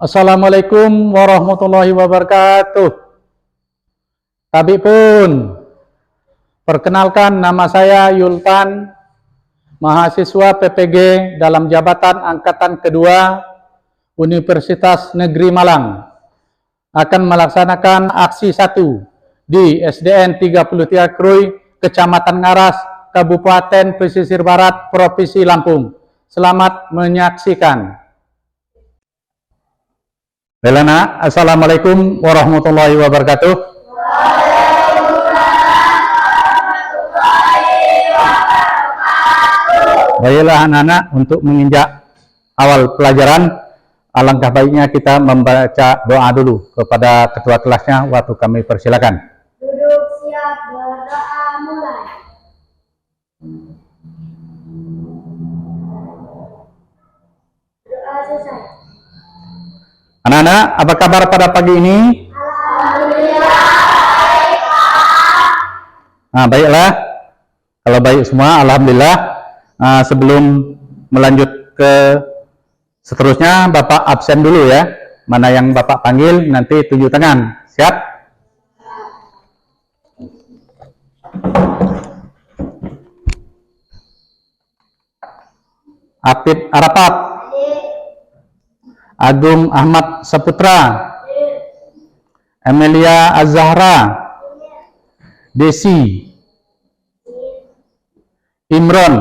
Assalamualaikum warahmatullahi wabarakatuh. Tabi pun, perkenalkan nama saya Yultan, mahasiswa PPG dalam jabatan angkatan kedua Universitas Negeri Malang, akan melaksanakan aksi 1 di SDN 33 Krui, Kecamatan Ngaras, Kabupaten Pesisir Barat, Provinsi Lampung. Selamat menyaksikan. Belana, Assalamualaikum warahmatullahi wabarakatuh. Baiklah anak-anak, untuk menginjak awal pelajaran, alangkah baiknya kita membaca doa dulu kepada ketua kelasnya. Waktu kami persilakan. Duduk siap, berdoa mulai. Doa selesai. Anak-anak, apa kabar pada pagi ini? Alhamdulillah baik. Nah, baiklah. Kalau baik semua, alhamdulillah. Sebelum melanjut ke seterusnya, Bapak absen dulu ya. Mana yang Bapak panggil, nanti tunjuk tangan. Siap? Apip Arapat, Agung Ahmad Saputra, Amelia Azahra, Desi, Imron,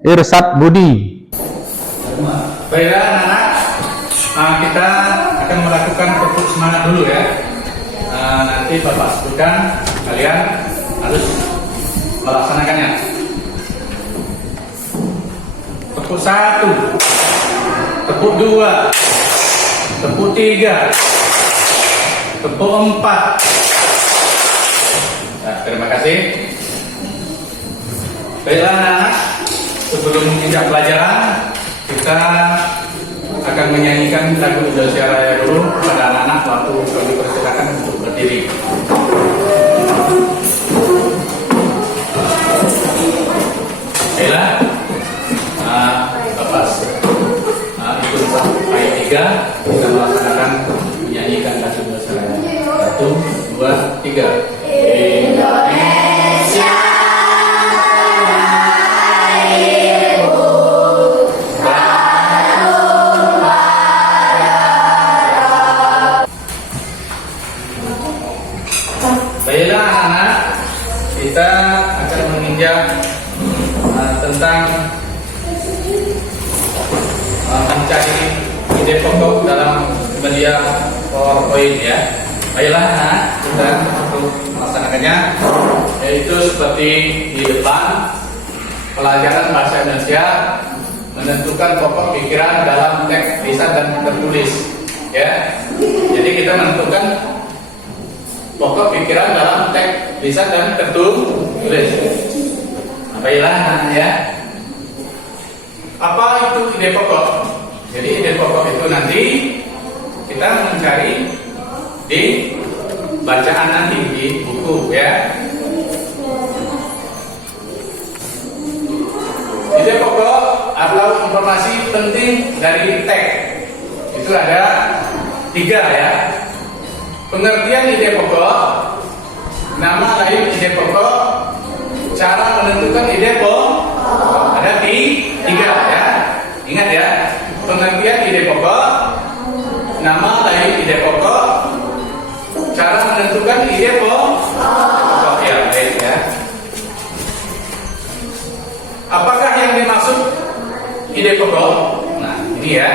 Irsat Budi. Baiklah anak-anak, kita akan melakukan tepuk semangat dulu ya. Nanti Bapak sebutkan, kalian harus melaksanakannya. Tepuk 1, tepuk 2, tepuk 3, tepuk 4. Nah, terima kasih. Baiklah anak-anak, sebelum menginjak pelajaran, kita akan menyanyikan lagu Indonesia Raya dulu pada anak-anak. Waktu kami persilakan untuk berdiri. Baiklah, Bapak ikut ayat 3, kita melaksanakan menyanyikan lagu Indonesia Raya. 1, 2, 3. Indonesia. Baiklah anak-anak, kita akan menginjak tentang mencari ide pokok dalam media PowerPoint ya. Baiklah anak, kita untuk melaksanakannya, yaitu seperti di depan, pelajaran bahasa Indonesia, menentukan pokok pikiran dalam teks lisan dan tertulis ya. Jadi kita menentukan pokok pikiran dalam teks lisan dan tertulis. Baiklah ya. Apa itu ide pokok? Jadi ide pokok itu nanti kita mencari di bacaan nanti di buku ya. Ide pokok atau informasi penting dari teks itu ada 3 ya. Pengertian ide pokok, nama lain ide pokok, cara menentukan ide pokok. Ada 3 ya. Ingat ya, pengertian ide pokok, nama lain ide pokok, cara menentukan ide pokok. Ya, baik ya. Apakah yang dimaksud ide pokok? Nah, ini ya.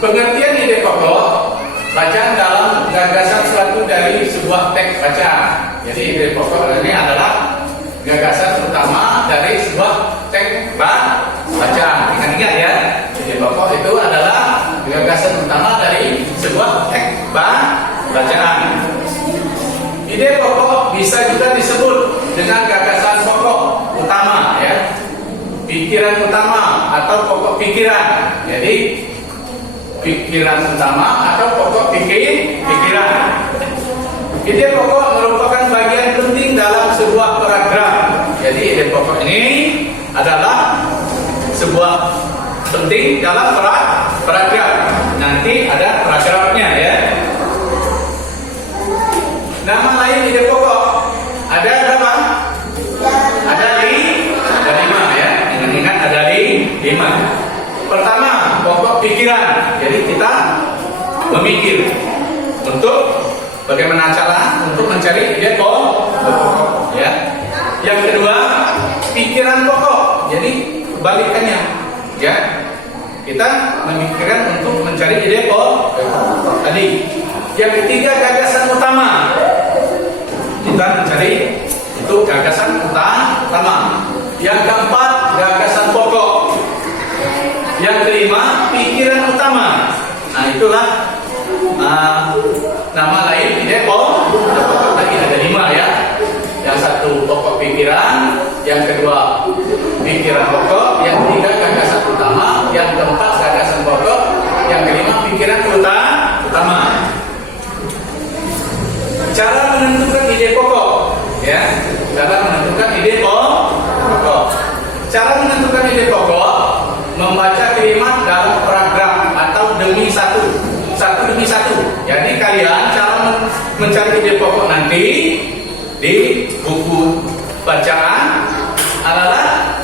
Pengertian ide pokok, bacaan dalam gagasan suatu dari sebuah teks bacaan. Jadi ide pokok ini adalah gagasan utama dari sebuah teks bacaan. Ingat ya, ide pokok itu adalah gagasan utama dari sebuah teks bacaan. Ide pokok bisa juga disebut dengan gagasan pokok utama ya, pikiran utama atau pokok pikiran. Jadi pikiran utama atau pokok pikiran. Ide pokok merupakan bagian penting dalam sebuah paragraf. Jadi ide pokok ini adalah sebuah penting dalam paragraf. paragraf. Nanti ada paragrafnya ya. Nama lain ide pokok ada berapa? Ada 5 ya. Ingat ada 5. Pertama, pokok pikiran. Jadi kita memikir untuk bagaimana cara untuk mencari ide pokok ya. Yang kedua, pikiran pokok. Jadi kebalikannya ya. Kita memikirkan untuk mencari ide pokok tadi. Yang ketiga, gagasan utama. Kita mencari itu gagasan utama. Yang keempat, gagasan pokok. Yang kelima, pikiran utama. Nah, itulah nama lain ide pokok. Tadi ada 5 ya. Yang satu pokok pikiran, yang kedua pikiran pokok, yang ketiga gagasan utama, yang keempat gagasan pokok, yang kelima pikiran utama. Cara menentukan ide pokok ya. Cara menentukan ide pokok. Cara menentukan ide pokok, membaca kalimat dalam paragraf atau demi satu demi satu. Jadi kalian cara mencari ide pokok nanti di buku bacaan adalah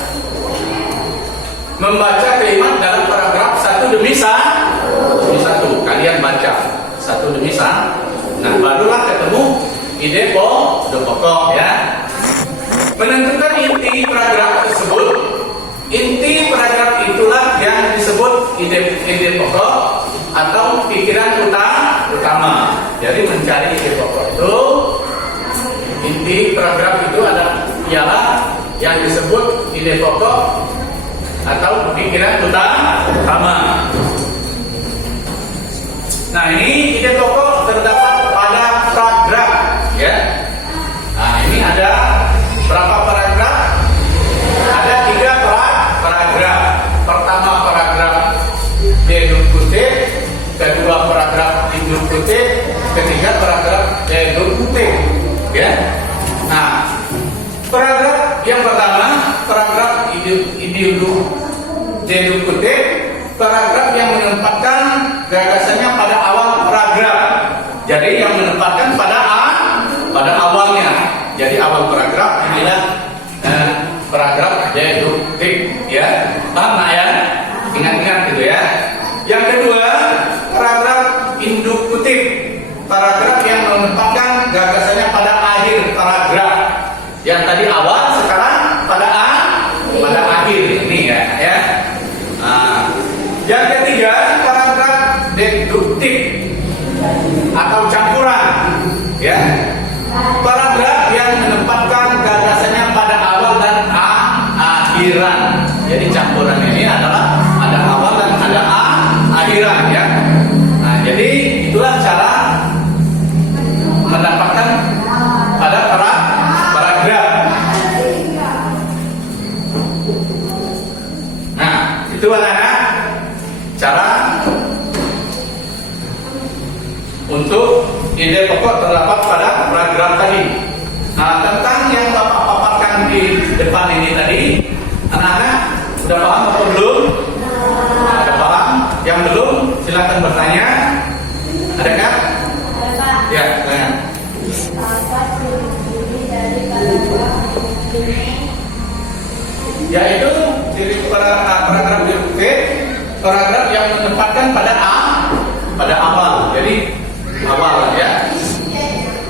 membaca kalimat dalam paragraf satu demi satu. Kalian baca satu demi satu. Nah, barulah ketemu ide pokok ya. Menentukan inti paragraf tersebut. Inti paragraf itulah yang disebut ide pokok atau pikiran utama. Jadi mencari ide pokok itu, inti paragraf itu ialah yang disebut ide pokok atau pikiran utama. Nah, ini ide pokok terdapat pada paragraf ya. Nah, ini ada berapa paragraf? Ada 3 paragraf. Pertama paragraf induk kutip, kedua paragraf induk kutip, ketiga paragraf induk kutip ya. Nah, paragraf yang pertama, paragraf induk kutip, paragraf yang menempatkan gagasannya pada awal paragraf. Jadi yang menempatkan pada awalnya. Jadi awal paragraf inilah paragraf deduktif ya. Paham nggak ya? Ingat-ingat gitu ya. Yang kedua, paragraf induk kutip, paragraf yang menempatkan gagasannya pada akhir paragraf. Yang tadi awal, sekarang pada akhir ini ya. Nah, yang ketiga, paragraf deduktif atau campuran ya. Paragraf yang menempatkan gagasannya pada awal dan akhiran. Jadi campuran ini adalah ada awal dan ada akhiran ya. Nah, jadi itulah cara mendapatkan pada paragraf. Nah, itu adalah cara untuk ide pokok terdapat pada paragraf tadi. Nah, tentang yang Bapak paparkan di depan ini tadi, anak-anak sudah paham atau belum? Ada paham? Yang belum, silakan bertanya. Ada kan? Ya, tanya. Yaitu ciri paragraf deduktif, paragraf yang menempatkan pada awal. Jadi awal ya.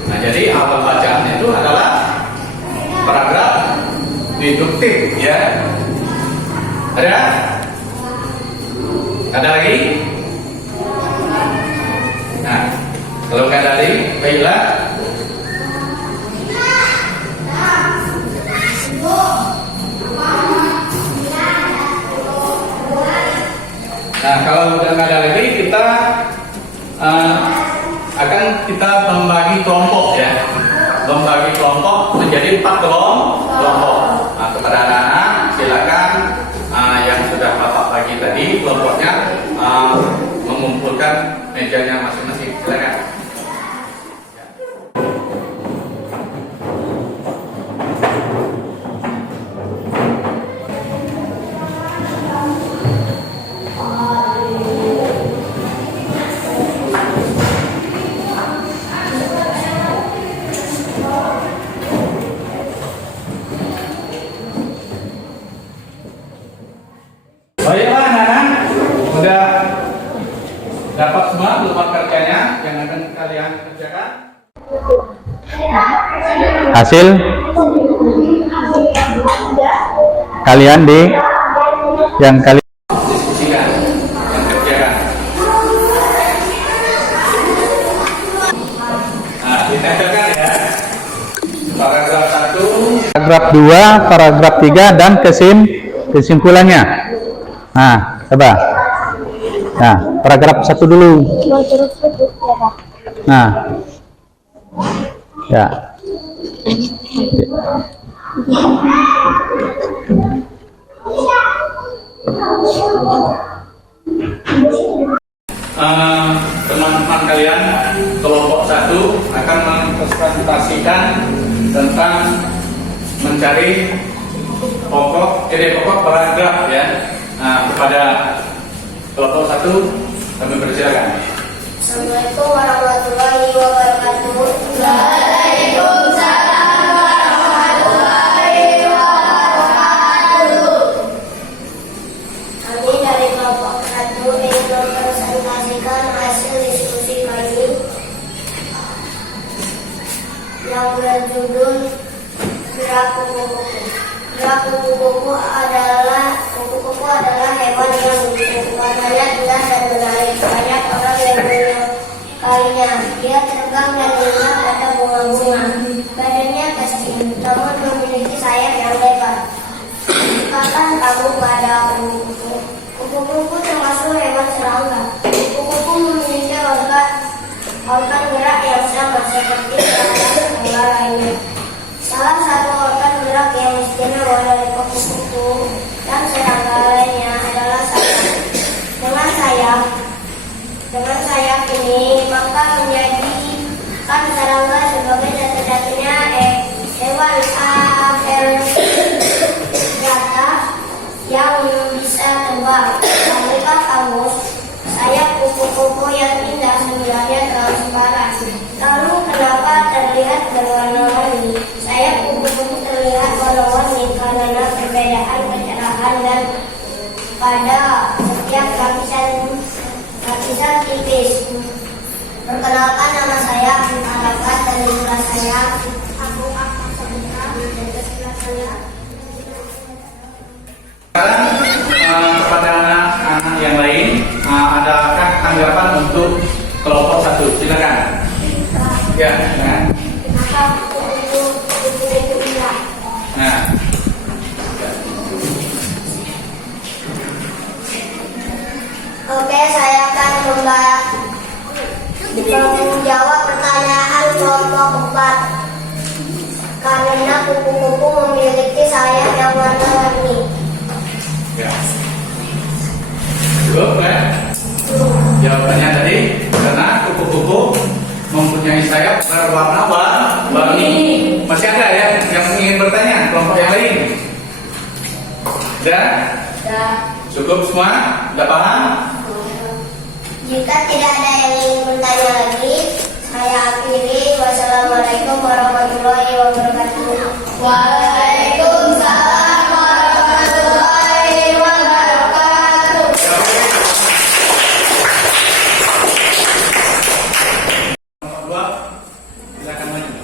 Nah, jadi awal bacaan itu adalah paragraf deduktif ya. Ada lagi? Nah, kalau nggak ada lagi, baiklah. Nah, kalau udah nggak ada lagi, kita akan kita membagi kelompok ya. Membagi kelompok menjadi 4 kelompok. Nah, kepada anak-anak silakan yang sudah Bapak bagi tadi kelompoknya mengumpulkan mejanya masing-masing. Silakan. Dapat semua kelompok kerjanya yang akan kalian kerjakan? Hasil kalian di yang kalian Diskusikan dan kerjakan. Nah, ditempelkan ya. Paragraf 1, paragraf 2, paragraf 3 dan kesimpulannya. Nah, coba. Nah, paragraf 1 dulu. Nah. Ya. Teman-teman kalian kelompok 1 akan mempresentasikan tentang mencari ide pokok paragraf ya. Nah, kepada kelompok 1 kami persilakan. Assalamualaikum warahmatullahi wabarakatuh. Waalaikumsalam warahmatullahi wabarakatuh. Kami dari kelompok 1 ingin mempresentasikan hasil diskusi kami yang berjudul gerak kupu-kupu. Gerak kupu-kupu adalah hewan yang lucu, warnanya jelas dan menarik. Banyak orang yang menyukainya. Dia terbang dan menginap pada bunga-bunga. Badannya kecil, namun memiliki sayap yang lebar. Kapan kamu pada kupu-kupu? Kupu-kupu termasuk hewan serangga. Kupu-kupu memiliki organ gerak yang sama seperti serangga lainnya. Salah satu organ gerak yang istimewa dari kupu-kupu dan serangga lainnya adalah sayap. Dengan sayap ini maka menjadikan serangga sebagai satu-satunya hewan avertebrata yang bisa terbang. Menurut kamus, sayap kupu-kupu yang indah sebenarnya transparan. Lalu kenapa terlihat berwarna-warni? Sayap kupu-kupu terlihat warna-warni karena perbedaan kecerahan dan pada setiap lapisan tipis. Perkenalkan, nama saya Arakat dan inilah saya. Aku akan sebutkan dan saya. Sekarang kepada anak-anak yang lain, adakah tanggapan untuk kelompok 1? Silakan. Ya, silakan. Kenapa kupu-kupu indah? Nah, Oke, saya akan menjawab pertanyaan kelompok 4. Karena kupu-kupu memiliki sayap yang warna-warni. ya. Cukup ya? Jawabannya tadi karena kupu-kupu mempunyai sayap berwarna-warni. Masih ada ya yang ingin bertanya? Kelompok yang lain? Sudah? Cukup semua? Sudah paham? Jika tidak ada yang ingin bertanya lagi, saya akhiri. Wassalamualaikum warahmatullahi wabarakatuh. Waalaikumsalam warahmatullahi wabarakatuh. Kelompok 2, silakan maju.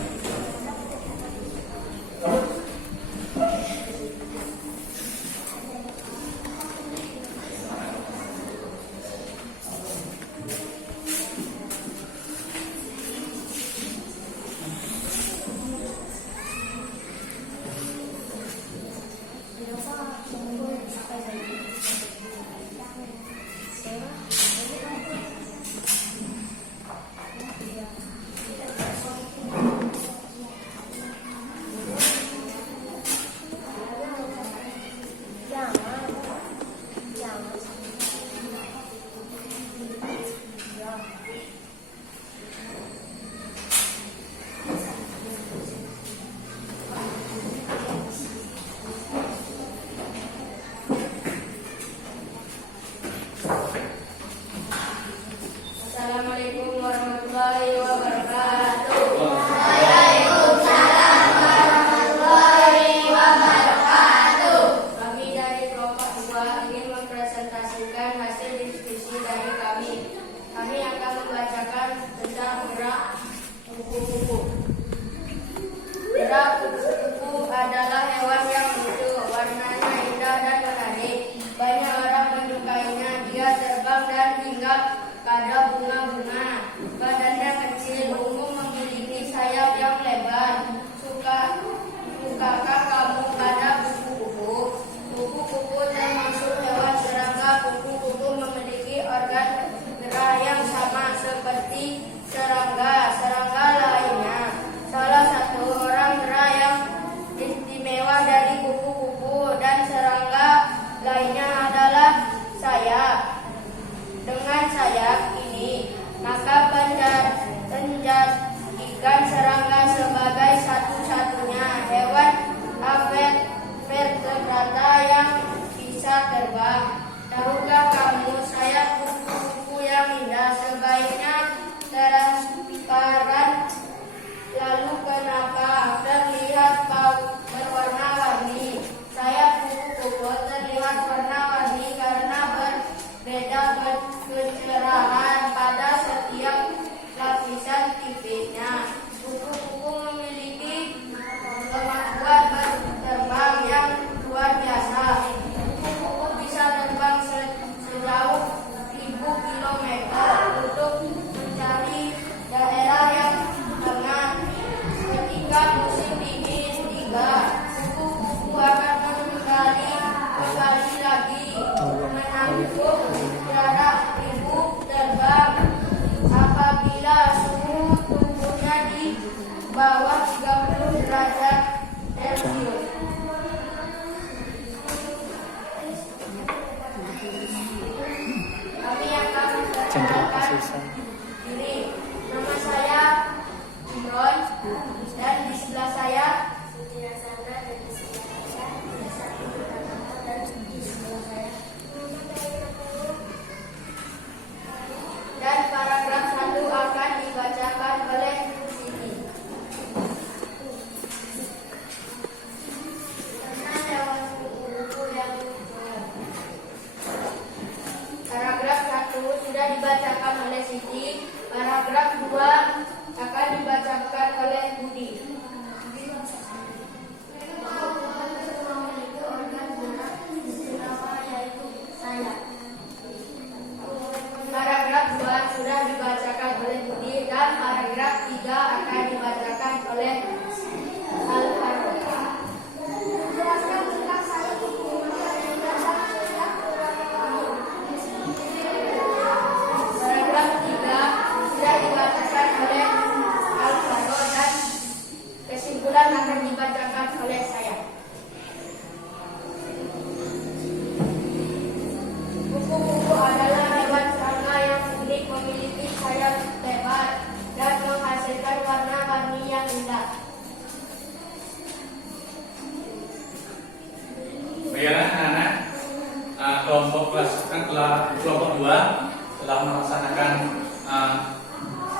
Assalamualaikum warahmatullahi wabarakatuh. Kami dari kelompok 2 ingin mempresentasikan hasil diskusi dari kami. Kami akan membacakan tentang gerak kupu-kupu. Gerak kupu-kupu adalah hewan yang lucu, warnanya indah dan menarik. Banyak orang menyukainya. Dia terbang dan hinggap pada bunga-bunga. Badannya kecil, umum memiliki sayap yang lebar. Sukakah kamu pada kupu-kupu? Kupu-kupu termasuk hewan serangga. Kupu-kupu memiliki organ gerak yang sama seperti serangga lainnya. Salah satu organ gerak yang istimewa dari kupu-kupu dan serangga lainnya adalah sayap. Dengan sayap ini, maka menjadikan serangga sebagai satu-satunya hewan vertebrata yang bisa terbang. Tahukah kamu sayap kupu-kupu yang indah sebaiknya transparan? Lalu kenapa terlihat berwarna-warni? Sayap kupu-kupu terlihat warna-warni karena berbeda kecerahan pada setiap lapisan tipisnya. Kupu-kupu memiliki kemampuan berterbang yang luar biasa. Kupu-kupu bisa terbang sejauh 1000 kilometer untuk mencari daerah yang hangat. Ketika musim dingin tiba, kupu-kupu akan kembali lagi menempuh jarak 1000 terbang. Apabila suhu tubuhnya di bawah 30 derajat Celcius. Kami akan memperkenalkan diri. Nama saya Imron dan di sebelah saya dan paragraf 1 akan dibacakan oleh Siti. Karena hewan kupu-kupu yang paragraf 1 sudah dibacakan oleh Siti. Paragraf 2 akan dibacakan oleh Budi. Memiliki organ gerak istimewa yaitu sayap. Paragraf 2 sudah dibacakan oleh Budi dan paragraf 3 akan dibacakan oleh Al-Harun. Paragraf 3 sudah dibacakan oleh Al-Harun dan kesimpulan akan dibacakan oleh saya. Kupu-kupu adalah hewan serangga yang unik, memiliki sayap lebar dan menghasilkan warna-warni yang indah. Baiklah anak-anak, kelompok 2 telah melaksanakan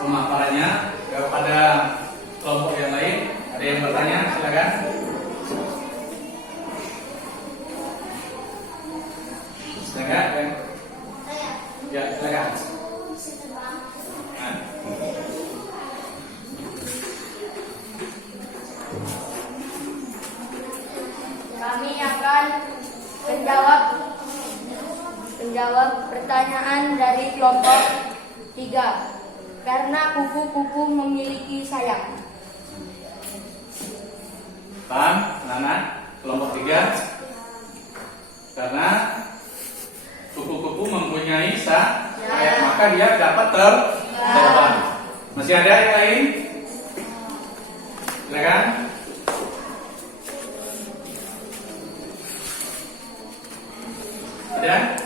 pemaparannya. Kepada kelompok yang lain, ada yang bertanya? Silakan. Silakan. Ya, silakan. Kami akan menjawab pertanyaan dari kelompok 3. Karena kupu-kupu memiliki sayap. Paham, anak-anak? Kelompok 3. Karena kupu-kupu mempunyai sayap, maka dia dapat terbang. Masih ada yang lain? Silakan. Ada?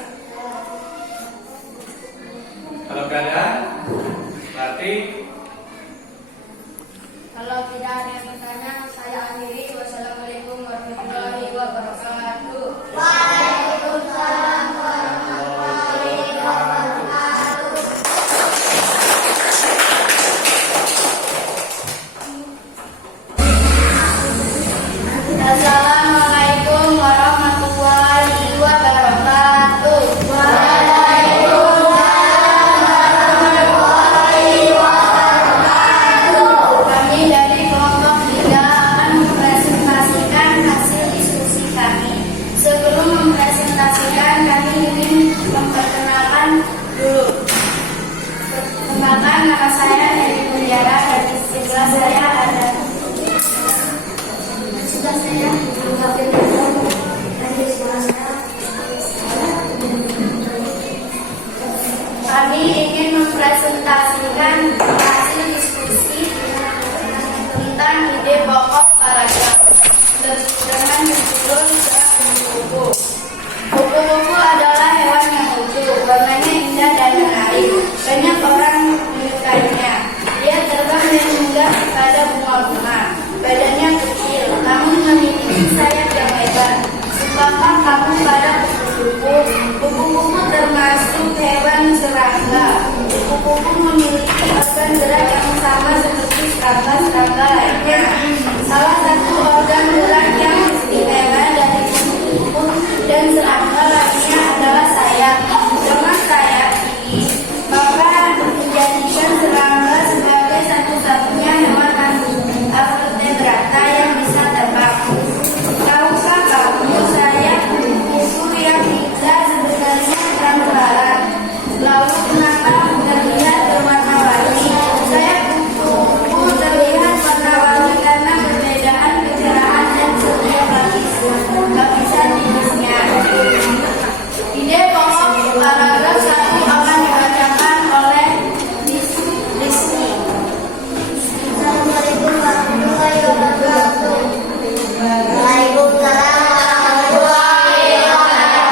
Kalau tidak ada, berarti Kalau tidak ada yang bertanya, saya akhiri. Wassalamualaikum warahmatullahi wabarakatuh. Waalaikumsalam warahmatullahi wabarakatuh. Assalamualaikum warahmatullahi wabarakatuh. Waalaikumsalam warahmatullahi kakak saya di penjara dan di sebelah saya ada kami ingin mempresentasikan hasil diskusi tentang ide pokok paragraf dengan judul Gerak Kupu-Kupu. Kupu-kupu adalah hewan yang lucu, warnanya indah dan menarik. Banyak orang menyukainya. Dia terbang dan mudah pada bunga-bunga. Badannya kecil, namun memiliki sayap yang lebar. Sukakah kamu pada kupu-kupu? Kupu-kupu termasuk hewan serangga. Kupu-kupu memiliki organ gerak yang sama seperti serangga-serangga lainnya. Salah satu organ gerak yang istimewa dari kupu-kupu dan serangga lainnya adalah sayap. Dengan sayap ini, maka menjadikan serangga sebagai satu-satunya hewan vertebrata yang bisa terbang. Tahukah kamu sayap kupu-kupu yang indah sebenarnya transparan? Lalu kenapa terlihat berwarna-warni? Sayap kupu-kupu terlihat warna-warni karena perbedaan kecerahan dan setiap lapisan jenisnya. Ide pokok paragraf 1 akan dibacakan oleh Rizky. Assalamualaikum warahmatullahi wabarakatuh. Waalaikumsalam warahmatullahi wabarakatuh.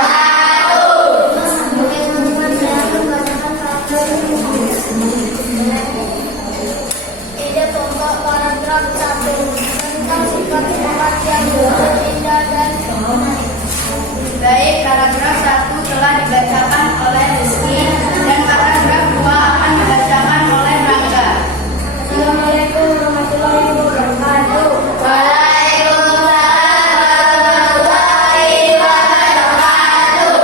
Ide pokok paragraf 1 tentang sifat tempat yang indah dan baik, paragraf 1 telah dibacakan oleh Rizky dan paragraf 2 akan dibacakan oleh Rangga. Assalamualaikum warahmatullahi wabarakatuh. Waalaikumsalam warahmatullahi wabarakatuh.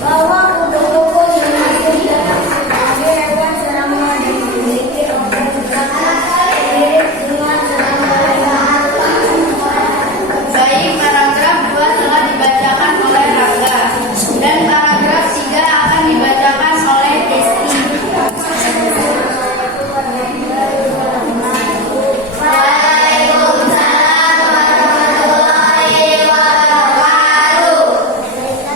Bahwa kupu-kupu termasuk dalam kategori hewan serangga dan memiliki organ gerak mirip dengan serangga lainnya. Baik, paragraf 2 telah dibacakan oleh Rangga dan paragraf 3 akan dibacakan oleh Desti. Waalaikumsalam warahmatullahi wabarakatuh.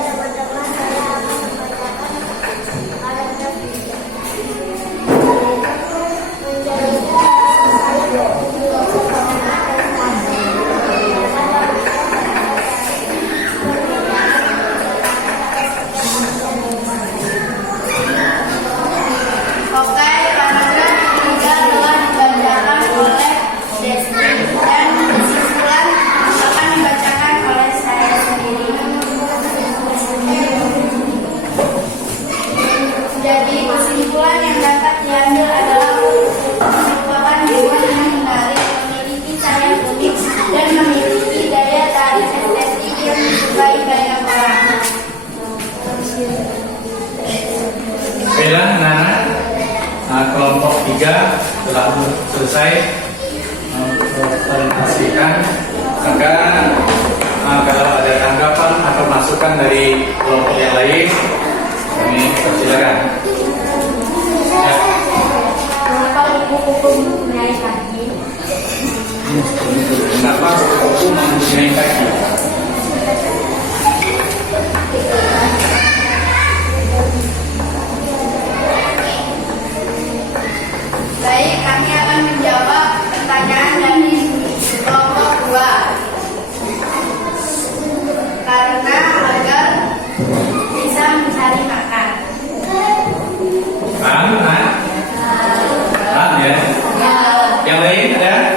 Teman-teman, saya akan membacakan paragraf 3. Oke, paragraf 3 telah dibacakan oleh Desti dan kesimpulan akan dibacakan oleh saya sendiri. Jadi kesimpulan yang dapat diambil adalah merupakan hewan yang menarik, memiliki sayap unik dan memiliki daya tarik estetik yang disukai banyak orang. Baiklah anak-anak, kelompok 3 telah selesai presentasikan. Maka kalau ada tanggapan atau masukan dari kelompok yang lain, kami persilakan. Ya. Kenapa kupu-kupu mempunyai kaki? Kenapa kupu mempunyai kaki? Baik, kami akan menjawab pertanyaan dari kelompok 2. Karena agar bisa mencari makan. Ya. Yang lain ada?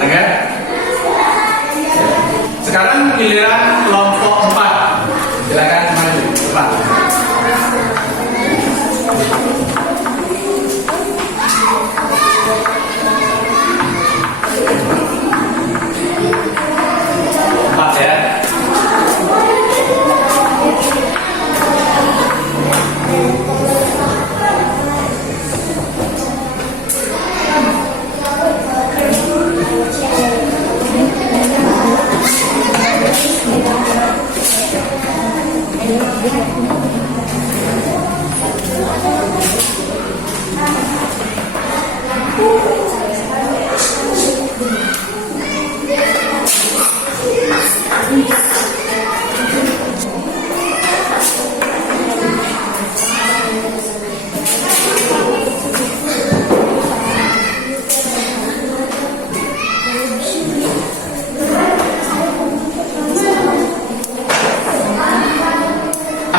Ada?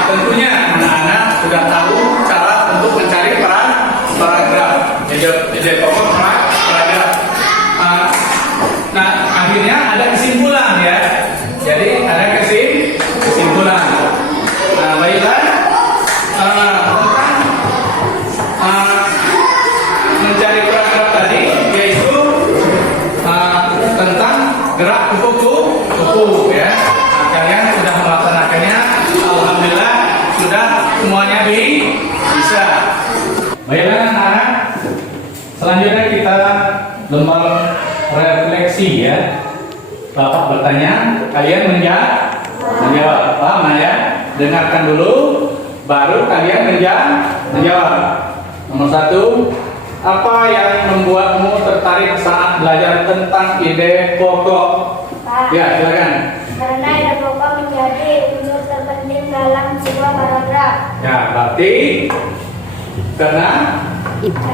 Tentunya anak-anak sudah tahu cara untuk mencari paragraf. Jadi pokok paragraf. Nah, akhirnya ada kesimpulan ya. Jadi ada kesimpulan. Nah, baiklah. Mencari paragraf tadi yaitu tentang gerak kupu-kupu ya. Kalian sudah melaksanakannya. Alhamdulillah sudah semuanya bisa. Baiklah anak-anak, selanjutnya kita lembar refleksi ya. Bapak bertanya, kalian menjawab. Paham ya? Dengarkan dulu, baru kalian menjawab. Nomor 1, apa yang membuatmu tertarik saat belajar tentang ide pokok? Pak. Ya, silakan. Karena ide pokok menjadi unsur terpenting dalam sebuah paragraf. Ya, berarti karena unsur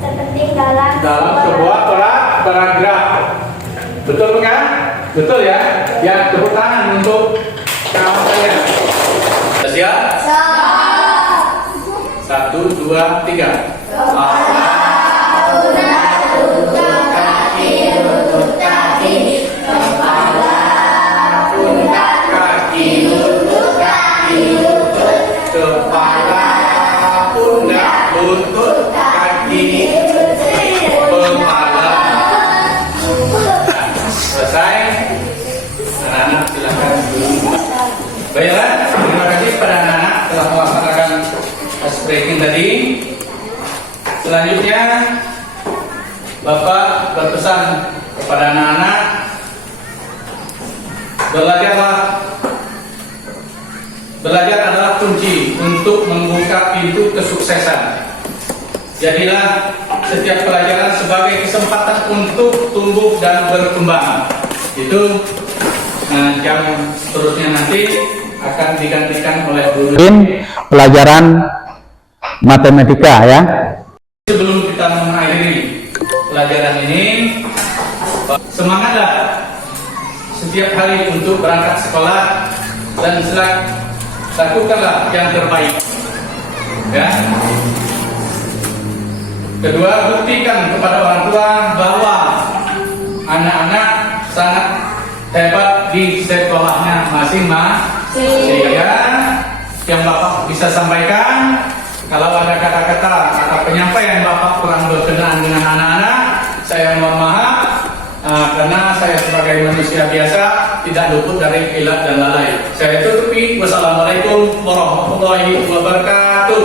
terpenting dalam sebuah paragraf. Betul kan? Betul ya? Ya, tepuk tangan untuk kawan saya. Siap? 1, 2, 3. Kepala, pundak, lutut, kaki, kepala. Selesai. Anak-anak silakan. Baiklah, terima kasih kepada anak-anak telah melaksanakan breaking tadi. Selanjutnya, Bapak berpesan kepada anak-anak, belajar adalah kunci untuk membuka pintu kesuksesan. Jadilah setiap pelajaran sebagai kesempatan untuk tumbuh dan berkembang. Itu jam seterusnya nanti akan digantikan oleh guru. Pelajaran matematika ya. Sebelum kita mengakhiri pelajaran ini, semangatlah setiap hari untuk berangkat sekolah dan lakukanlah yang terbaik. Ya. Kedua, buktikan kepada orang tua bahwa anak-anak sangat hebat di sekolahnya masing-masing. Sehingga yang Bapak bisa sampaikan, kalau ada kata-kata atau penyampaian Bapak kurang berkenan dengan anak-anak, saya mohon maaf. Karena saya sebagai manusia biasa tidak luput dari ilat dan lalai. Saya tutupi. Wassalamualaikum warahmatullahi wabarakatuh.